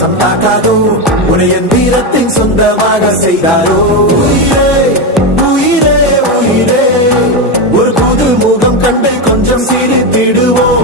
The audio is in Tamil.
பாசம் தாக்காதோ உன்னை என் வீரத்தின் சொந்தமாக செய்தாரோ உயிரே உயிரே உயிரே ஒரு புது முகம் கண்டு கொஞ்சம் சிரித்திடுவோம்